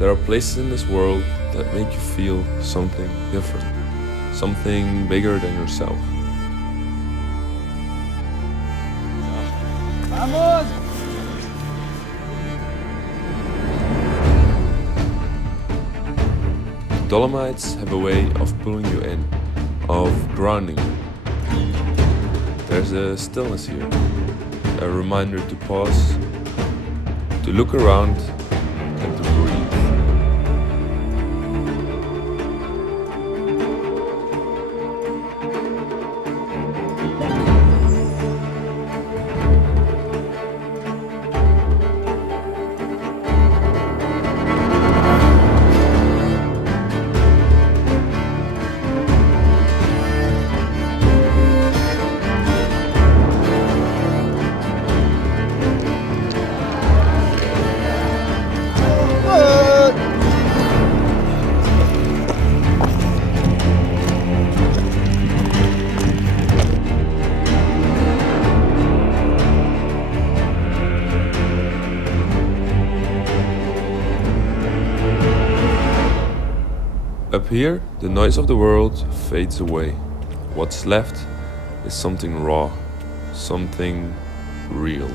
There are places in this world that make you feel something different, something bigger than yourself. Vamos! Dolomites have a way of pulling you in, of grounding you. There's a stillness here, a reminder to pause, to look around and to breathe. Up here, the noise of the world fades away. What's left is something raw, something real.